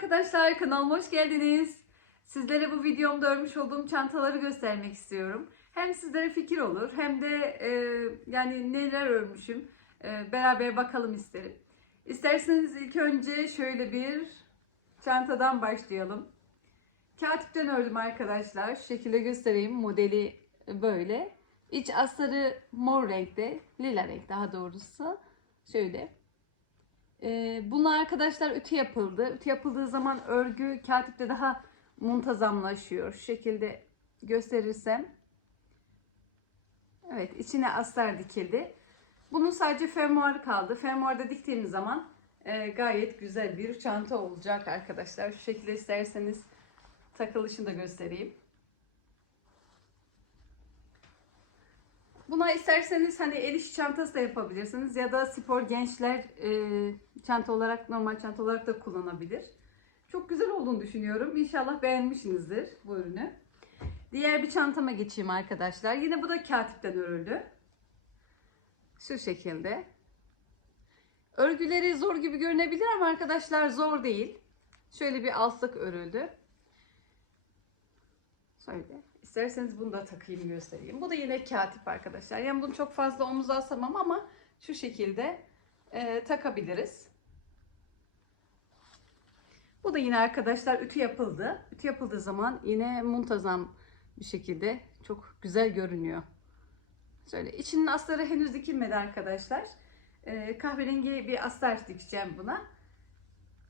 arkadaşlar kanalıma hoş geldiniz. Sizlere bu videomda örmüş olduğum çantaları göstermek istiyorum. Hem sizlere fikir olur hem de e, yani neler örmüşüm e, beraber bakalım isterim. İsterseniz ilk önce şöyle bir çantadan başlayalım. Katipten ördüm arkadaşlar. Şu şekilde göstereyim. Modeli böyle. İç astarı mor renkte, lila renk daha doğrusu. Şöyle. Bunlar arkadaşlar ütü yapıldı. Ütü yapıldığı zaman örgü katipte daha muntazamlaşıyor. Şu şekilde gösterirsem. Evet içine astar dikildi. Bunun sadece fermuarı kaldı. Fermuarda diktiğimiz zaman e, gayet güzel bir çanta olacak arkadaşlar. Şu şekilde isterseniz takılışını da göstereyim. Buna isterseniz hani el işi çantası da yapabilirsiniz ya da spor gençler e, çanta olarak normal çanta olarak da kullanabilir. Çok güzel olduğunu düşünüyorum. İnşallah beğenmişsinizdir bu ürünü. Diğer bir çantama geçeyim arkadaşlar. Yine bu da katipten örüldü. Şu şekilde. Örgüleri zor gibi görünebilir ama arkadaşlar zor değil. Şöyle bir altlık örüldü. Şöyle. İsterseniz bunu da takayım göstereyim. Bu da yine katip arkadaşlar. Yani bunu çok fazla omuza asamam ama şu şekilde e, takabiliriz. Bu da yine arkadaşlar ütü yapıldı. Ütü yapıldığı zaman yine muntazam bir şekilde çok güzel görünüyor. Şöyle içinin astarı henüz dikilmedi arkadaşlar. E, kahverengi bir astar dikeceğim buna.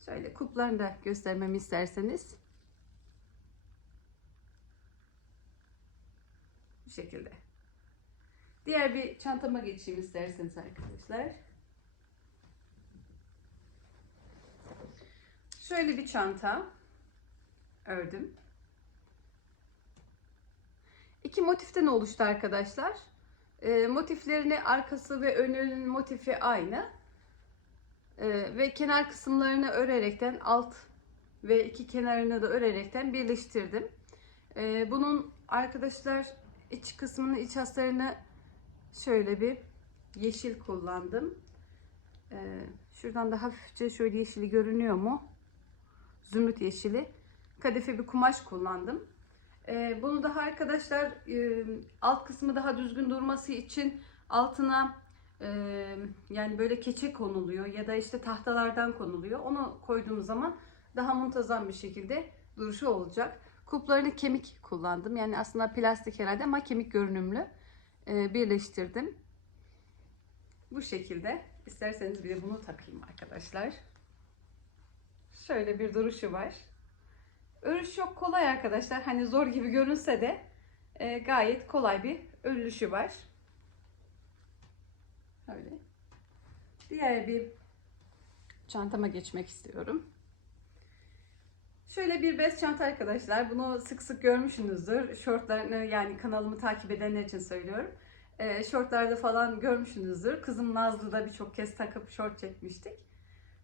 Şöyle kuplarını da göstermemi isterseniz. Bu şekilde. Diğer bir çantama geçeyim isterseniz arkadaşlar. Şöyle bir çanta ördüm. İki motiften oluştu arkadaşlar. E, motiflerini arkası ve önünün motifi aynı. E, ve kenar kısımlarını örerekten alt ve iki kenarını da örerekten birleştirdim. E, bunun arkadaşlar iç kısmını, iç haslarını şöyle bir yeşil kullandım. Ee, şuradan da hafifçe şöyle yeşili görünüyor mu? Zümrüt yeşili. Kadife bir kumaş kullandım. Ee, bunu daha arkadaşlar e, alt kısmı daha düzgün durması için altına e, yani böyle keçe konuluyor ya da işte tahtalardan konuluyor. Onu koyduğum zaman daha muntazam bir şekilde duruşu olacak. Kuplarını kemik kullandım. Yani aslında plastik herhalde ama kemik görünümlü e, birleştirdim. Bu şekilde. İsterseniz bir de bunu takayım arkadaşlar. Şöyle bir duruşu var. Örüş çok kolay arkadaşlar. Hani zor gibi görünse de e, gayet kolay bir örülüşü var. Öyle. Diğer bir çantama geçmek istiyorum. Şöyle bir bez çanta arkadaşlar. Bunu sık sık görmüşsünüzdür. Şortlarını yani kanalımı takip edenler için söylüyorum. E, şortlarda falan görmüşsünüzdür. Kızım Nazlı da birçok kez takıp şort çekmiştik.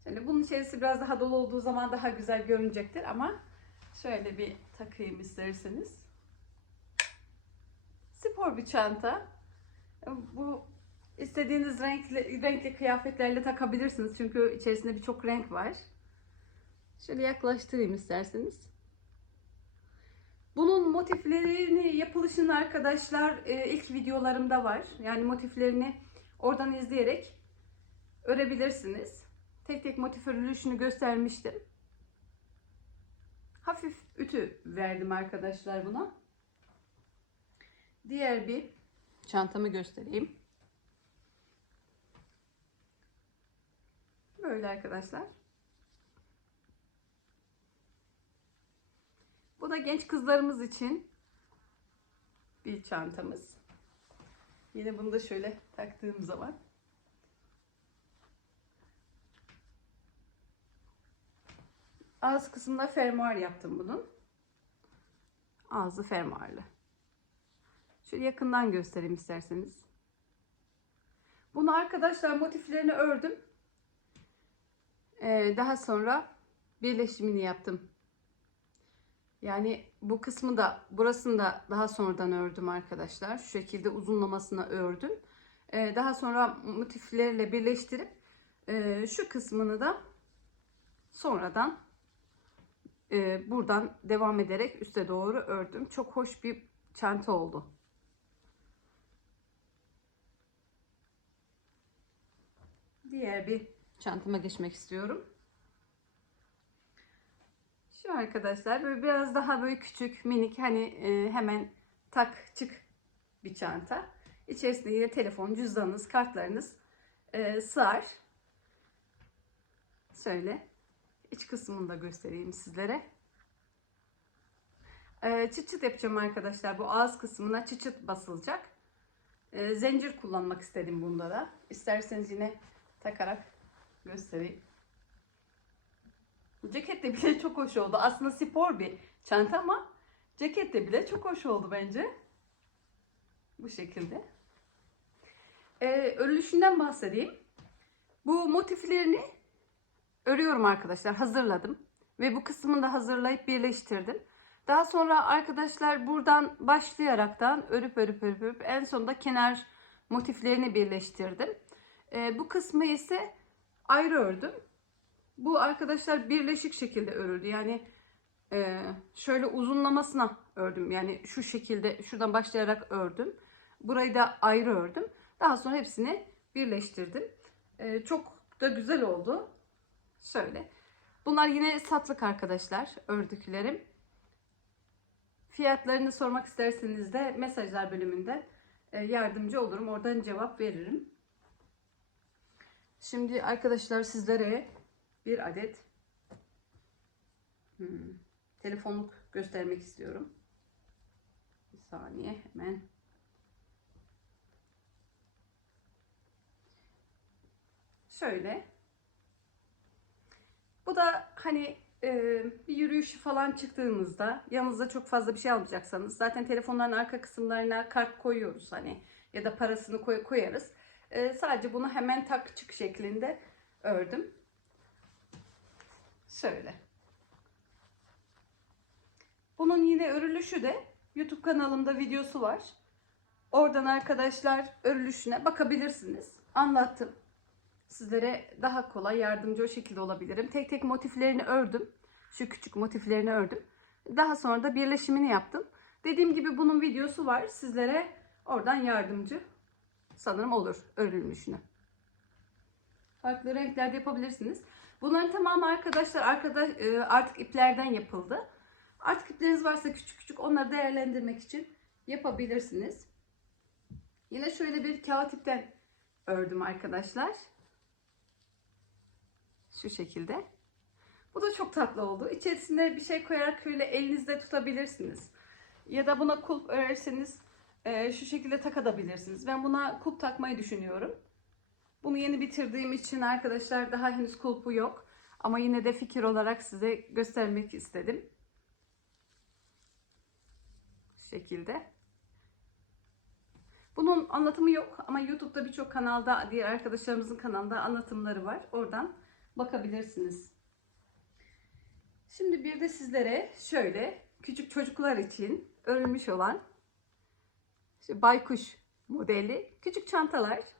Şöyle bunun içerisi biraz daha dolu olduğu zaman daha güzel görünecektir ama şöyle bir takayım isterseniz. Spor bir çanta. Bu istediğiniz renkli, renkli kıyafetlerle takabilirsiniz. Çünkü içerisinde birçok renk var. Şöyle yaklaştırayım isterseniz. Bunun motiflerini yapılışını arkadaşlar e, ilk videolarımda var. Yani motiflerini oradan izleyerek örebilirsiniz. Tek tek motif örülüşünü göstermiştim. Hafif ütü verdim arkadaşlar buna. Diğer bir çantamı göstereyim. Böyle arkadaşlar. Bu da genç kızlarımız için bir çantamız. Yine bunu da şöyle taktığım zaman. Ağız kısmında fermuar yaptım bunun. Ağzı fermuarlı. Şöyle yakından göstereyim isterseniz. Bunu arkadaşlar motiflerini ördüm. Ee, daha sonra birleşimini yaptım. Yani bu kısmı da burasını da daha sonradan ördüm arkadaşlar. Şu şekilde uzunlamasına ördüm. Ee, daha sonra motiflerle birleştirip e, şu kısmını da sonradan e, buradan devam ederek üste doğru ördüm. Çok hoş bir çanta oldu. Diğer bir çantama geçmek istiyorum. Şu arkadaşlar böyle biraz daha böyle küçük minik hani e, hemen tak çık bir çanta. İçerisinde yine telefon, cüzdanınız, kartlarınız e, sığar. Şöyle iç kısmını da göstereyim sizlere. E, çıt çıt yapacağım arkadaşlar. Bu ağız kısmına çıt çıt basılacak. E, zincir kullanmak istedim bunda da. İsterseniz yine takarak göstereyim. Ceketle bile çok hoş oldu. Aslında spor bir çanta ama ceketle bile çok hoş oldu bence. Bu şekilde. Ee, örülüşünden bahsedeyim. Bu motiflerini örüyorum arkadaşlar. Hazırladım. Ve bu kısmını da hazırlayıp birleştirdim. Daha sonra arkadaşlar buradan başlayaraktan örüp örüp örüp örüp en sonunda kenar motiflerini birleştirdim. Ee, bu kısmı ise ayrı ördüm. Bu arkadaşlar birleşik şekilde örüldü. Yani e, şöyle uzunlamasına ördüm. Yani şu şekilde şuradan başlayarak ördüm. Burayı da ayrı ördüm. Daha sonra hepsini birleştirdim. E, çok da güzel oldu. Şöyle. Bunlar yine satlık arkadaşlar ördüklerim. Fiyatlarını sormak isterseniz de mesajlar bölümünde e, yardımcı olurum. Oradan cevap veririm. Şimdi arkadaşlar sizlere bir adet hmm, telefonluk göstermek istiyorum. Bir saniye hemen. Şöyle. Bu da hani e, bir yürüyüş falan çıktığımızda yanınızda çok fazla bir şey almayacaksanız zaten telefonların arka kısımlarına kart koyuyoruz hani ya da parasını koy, koyarız. E, sadece bunu hemen tak çık şeklinde ördüm. Şöyle. Bunun yine örülüşü de YouTube kanalımda videosu var. Oradan arkadaşlar örülüşüne bakabilirsiniz. Anlattım. Sizlere daha kolay yardımcı o şekilde olabilirim. Tek tek motiflerini ördüm. Şu küçük motiflerini ördüm. Daha sonra da birleşimini yaptım. Dediğim gibi bunun videosu var. Sizlere oradan yardımcı sanırım olur örülmüşüne. Farklı renklerde yapabilirsiniz. Bunların tamamı arkadaşlar arkada e, artık iplerden yapıldı. Artık ipleriniz varsa küçük küçük onları değerlendirmek için yapabilirsiniz. Yine şöyle bir kağıt ipten ördüm arkadaşlar. Şu şekilde. Bu da çok tatlı oldu. İçerisine bir şey koyarak şöyle elinizde tutabilirsiniz. Ya da buna kulp örerseniz e, şu şekilde takabilirsiniz. Ben buna kulp takmayı düşünüyorum. Bunu yeni bitirdiğim için arkadaşlar daha henüz kulpu yok. Ama yine de fikir olarak size göstermek istedim. Bu şekilde. Bunun anlatımı yok ama YouTube'da birçok kanalda, diğer arkadaşlarımızın kanalında anlatımları var. Oradan bakabilirsiniz. Şimdi bir de sizlere şöyle küçük çocuklar için örülmüş olan işte baykuş modeli küçük çantalar.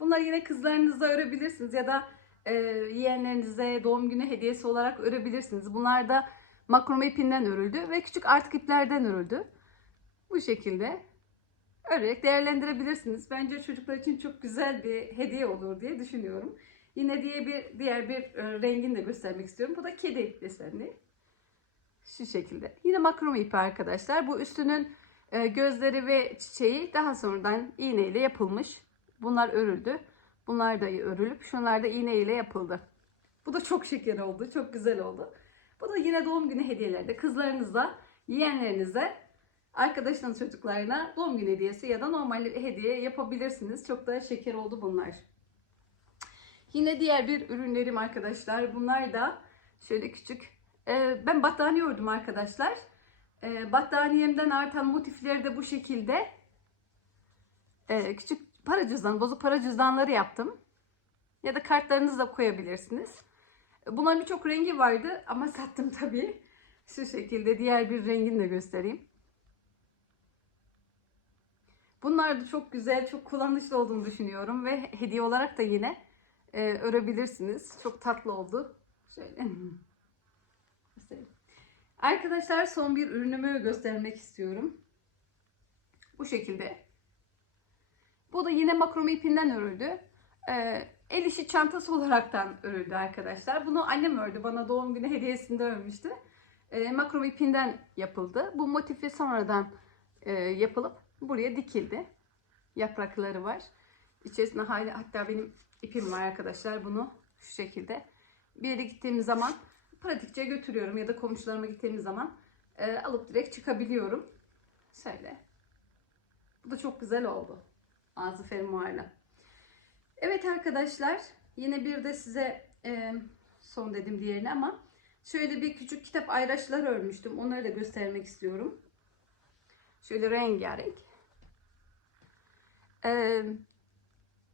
Bunları yine kızlarınızla örebilirsiniz ya da e, yeğenlerinize doğum günü hediyesi olarak örebilirsiniz. Bunlar da makrome ipinden örüldü ve küçük artık iplerden örüldü. Bu şekilde örerek değerlendirebilirsiniz. Bence çocuklar için çok güzel bir hediye olur diye düşünüyorum. Yine diye bir diğer bir e, rengini de göstermek istiyorum. Bu da kedi desenli. Şu şekilde. Yine makrome ipi arkadaşlar. Bu üstünün e, gözleri ve çiçeği daha sonradan iğneyle yapılmış. Bunlar örüldü. Bunlar da örülüp şunlar da iğne ile yapıldı. Bu da çok şeker oldu. Çok güzel oldu. Bu da yine doğum günü hediyelerde kızlarınızla, yeğenlerinize, arkadaşlarınız çocuklarına doğum günü hediyesi ya da normal hediye yapabilirsiniz. Çok da şeker oldu bunlar. Yine diğer bir ürünlerim arkadaşlar. Bunlar da şöyle küçük. Ee, ben battaniye ördüm arkadaşlar. Ee, battaniyemden artan motifleri de bu şekilde ee, küçük para cüzdan, bozuk para cüzdanları yaptım. Ya da kartlarınızı da koyabilirsiniz. Bunların birçok rengi vardı ama sattım tabii. Şu şekilde diğer bir rengini de göstereyim. Bunlar da çok güzel, çok kullanışlı olduğunu düşünüyorum ve hediye olarak da yine e, örebilirsiniz. Çok tatlı oldu. Şöyle. Arkadaşlar son bir ürünümü göstermek istiyorum. Bu şekilde. Bu da yine makrome ipinden örüldü. Ee, el işi çantası olaraktan örüldü arkadaşlar. Bunu annem ördü. Bana doğum günü hediyesinde örmüştü. Ee, makrome ipinden yapıldı. Bu motifi sonradan e, yapılıp buraya dikildi. Yaprakları var. İçerisinde hala hatta benim ipim var arkadaşlar. Bunu şu şekilde bir yere gittiğim zaman pratikçe götürüyorum ya da komşularıma gittiğimiz zaman e, alıp direkt çıkabiliyorum. Şöyle. Bu da çok güzel oldu. Ağzı fermuarla. Evet arkadaşlar yine bir de size e, son dedim diğerini ama şöyle bir küçük kitap ayraçlar örmüştüm. Onları da göstermek istiyorum. Şöyle rengarenk. E,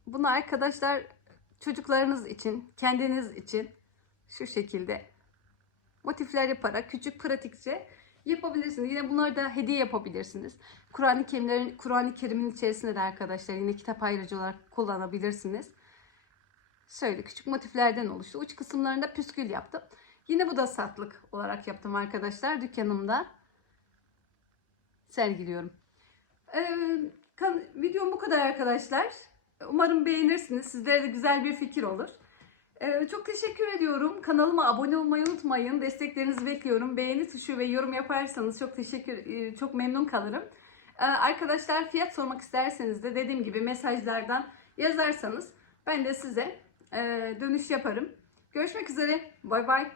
bunu arkadaşlar çocuklarınız için, kendiniz için şu şekilde motifler yaparak küçük pratikçe yapabilirsiniz. Yine bunları da hediye yapabilirsiniz. Kur'an-ı Kerimlerin Kur'an-ı Kerim'in içerisinde de arkadaşlar yine kitap ayrıcı olarak kullanabilirsiniz. Şöyle küçük motiflerden oluştu. Uç kısımlarında püskül yaptım. Yine bu da satlık olarak yaptım arkadaşlar dükkanımda. Sergiliyorum. Ee, videom bu kadar arkadaşlar. Umarım beğenirsiniz. Sizlere de güzel bir fikir olur. Ee, çok teşekkür ediyorum. Kanalıma abone olmayı unutmayın. Desteklerinizi bekliyorum. Beğeni tuşu ve yorum yaparsanız çok teşekkür, e, çok memnun kalırım. Ee, arkadaşlar fiyat sormak isterseniz de dediğim gibi mesajlardan yazarsanız ben de size e, dönüş yaparım. Görüşmek üzere. Bay bay.